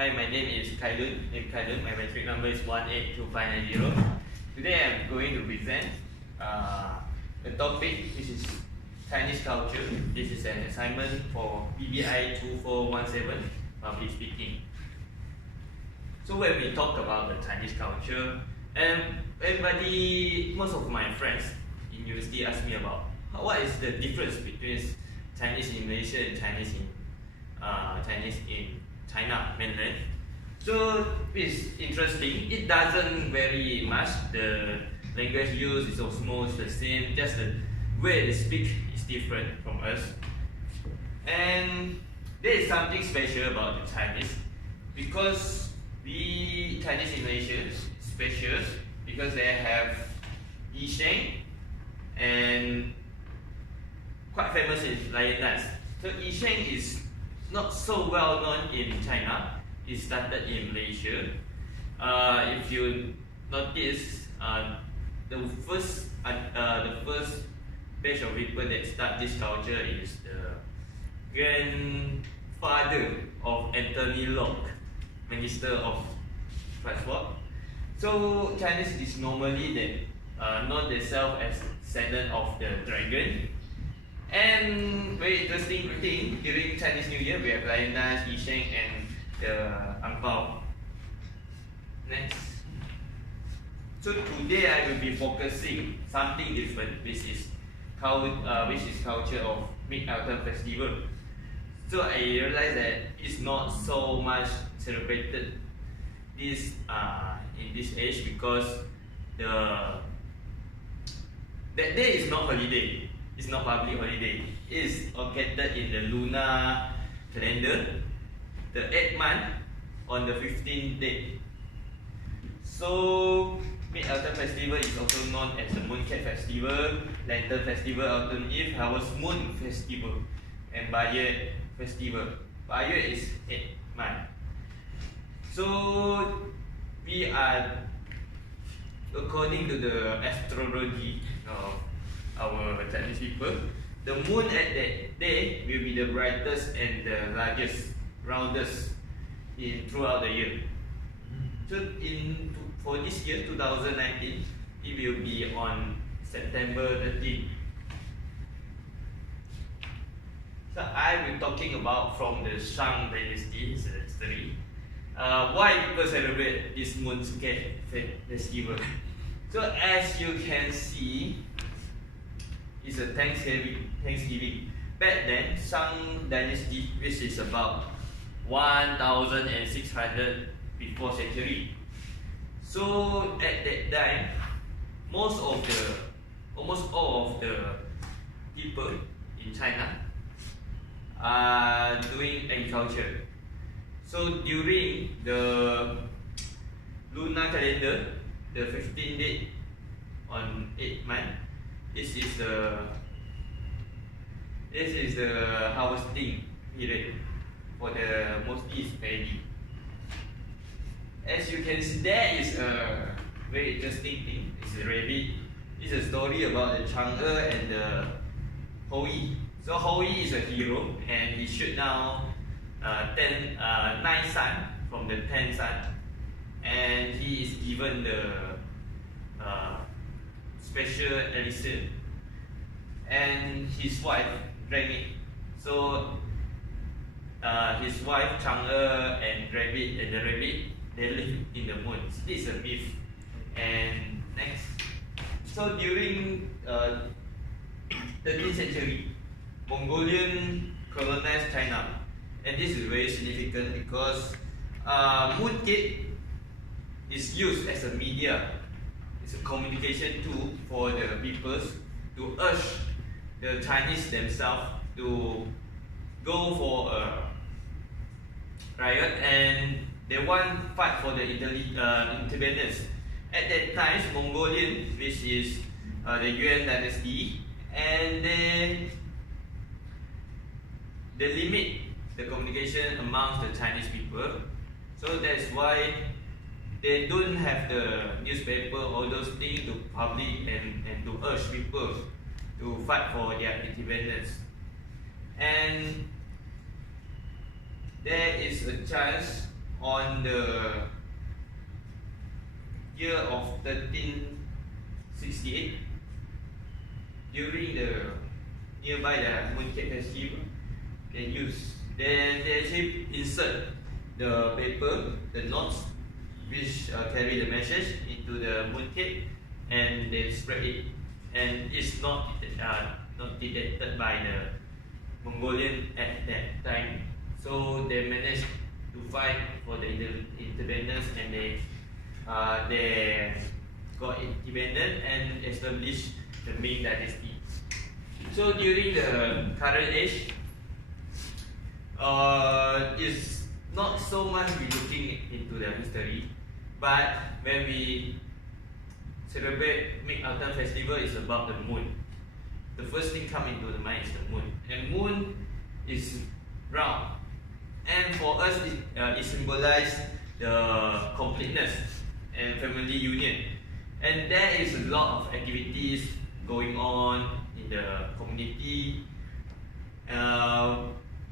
Hi, my name is Kailun. My metric number is 182590. Today I'm going to present a topic which is Chinese culture. This is an assignment for PBI 2417, public speaking. So when we talk about the Chinese culture, and most of my friends in university ask me about what is the difference between Chinese in Malaysia and Chinese in China mainland. So it's interesting. It doesn't vary much. The language used is almost the same. Just the way they speak is different from us. And there is something special about the Chinese because the Chinese in Malaysia is special because they have Yisheng and quite famous in lion dance. So Yisheng is not so well known in China. It started in Malaysia. If you notice, the first batch of people that start this culture is the grandfather of Anthony Locke, Minister of Transport. So Chinese is normally known themselves as descendant of the dragon. And very interesting thing, during Chinese New Year, we have Lion Dance, Yisheng, and the Ang Pao. Next. So today I will be focusing something different, which is culture of Mid-Autumn Festival. So I realized that it's not so much celebrated in this age because that day is not holiday. It's not public holiday. It is located in the lunar calendar, the 8th month on the 15th day. So Mid-Autumn Festival is also known as the Mooncake Festival, Lantern Festival, Autumn Eve, Harvest Moon Festival, and Bayet Festival. Bayet is 8th month. So we are, according to the astrology of our Chinese people, the moon at that day will be the brightest and the largest, roundest throughout the year. So for this year, 2019, it will be on September 13. So I will be talking about from the Shang Dynasty history. Why people celebrate this Mooncake Festival? So as you can see, it's a Thanksgiving. Back then, Shang Dynasty, which is about 1600 before century. So at that time, almost all of the people in China are doing agriculture. So during the lunar calendar, the 15th day on 8th month, this is the harvesting period for the mostly paddy. As you can see, there is a very interesting thing. It's a rabbit. It's a story about the Chang'e and the Hou Yi. So Hou Yi is a hero, and he shoot down 9 sons from the 10 sons, and he is given the special elixir, and his wife drank it. So his wife Chang'e and the rabbit, they live in the moon. This is a myth. And next, so during 13th century, Mongolian colonized China, and this is very significant because mooncake is used as a media. It's a communication tool for the peoples to urge the Chinese themselves to go for a riot, and they want fight for the independence. At that time, Mongolian, which is the Yuan dynasty, and they limit the communication amongst the Chinese people. So that's why they don't have the newspaper, all those things to public and to urge people to fight for their independence. And there is a chance on the year of 1368 during the nearby the Mooncake Festival. They actually insert the paper, the notes which carry the message into the mooncake, and they spread it, and it's not detected by the Mongolian at that time. So they managed to fight for the independence, and they got independent and established the Ming Dynasty. So during the current age, it's not so much we looking into the history, but when we celebrate Mid-Autumn Festival, it's about the moon. The first thing come into the mind is the moon, and moon is round, and for us it symbolizes the completeness and family union, and there is a lot of activities going on in the community.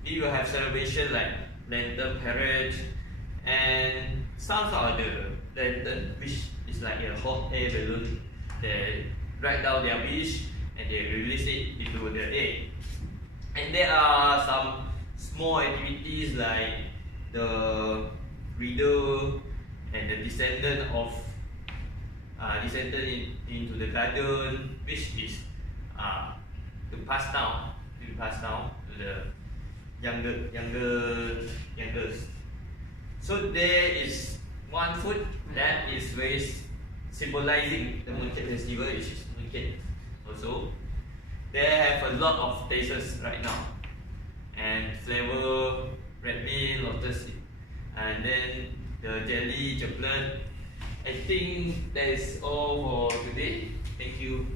We will have celebration like lantern parade, and some of the lantern, which is like a hot air balloon. They write down their wish and they release it into the air. And there are some small activities like the riddle and the descendant into the garden, which is to pass down to the youngers. So there is one food that is very symbolizing the Mooncake Festival, which is mooncake. Also, they have a lot of tastes right now, and flavor, red bean, lotus, and then the jelly, chocolate. I think that is all for today. Thank you.